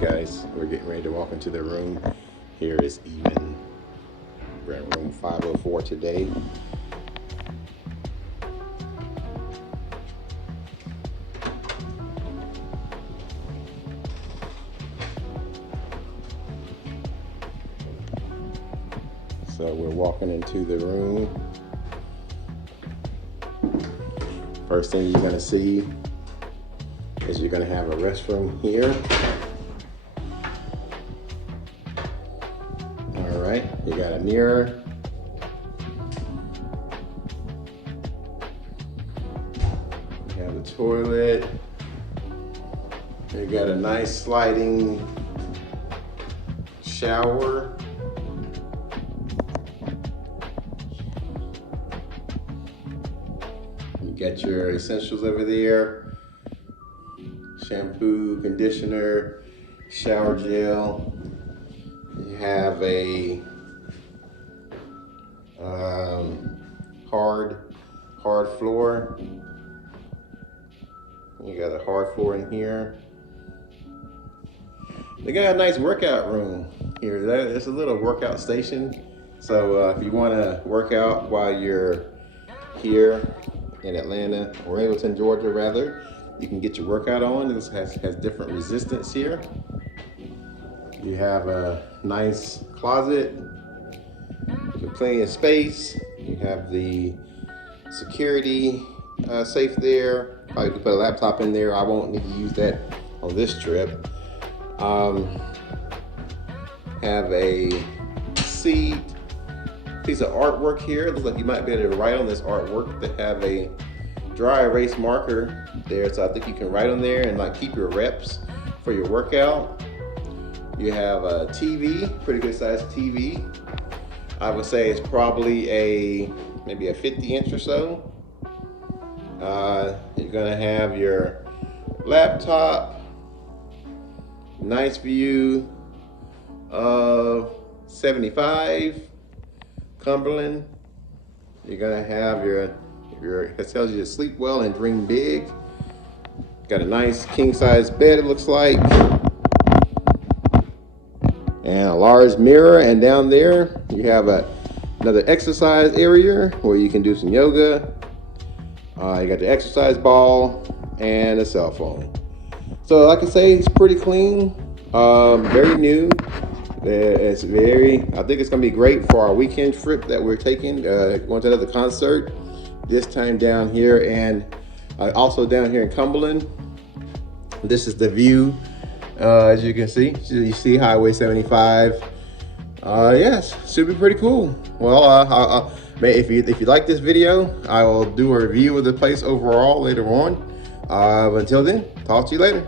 guys, we're getting ready to walk into the room. Here is even. We're in room 504 today. So we're walking into the room. First thing you're gonna see is you're gonna have a restroom here. All right, you got a mirror. You have the toilet. You got a nice sliding shower. You got your essentials over there. Shampoo, conditioner, shower gel. You have a hard floor. You got a hard floor in here. They got a nice workout room here. It's a little workout station. So if you want to work out while you're here in Atlanta or Ableton, Georgia, rather, you can get your workout on. This has different resistance here. You have a nice closet, plenty of space. You have the security safe there. Probably could put a laptop in there. I won't need to use that on this trip. Have a seat, piece of artwork here. Looks like you might be able to write on this artwork. They have a dry erase marker there, so I think you can write on there and like keep your reps for your workout. You have a TV, pretty good sized TV. I would say it's probably maybe a 50-inch or so. You're gonna have your laptop, nice view of 75 Cumberland. You're gonna have it tells you to sleep well and dream big. Got a nice king size bed, it looks like. And a large mirror, and down there you have another exercise area where you can do some yoga. You got the exercise ball and a cell phone. So like I say, it's pretty clean, very new. I think it's gonna be great for our weekend trip that we're taking, going to another concert, this time down here, and also down here in Cumberland. This is the view, as you can see. You see Highway 75. Yes, should be pretty cool. Well, if you like this video, I will do a review of the place overall later on. Until then, talk to you later.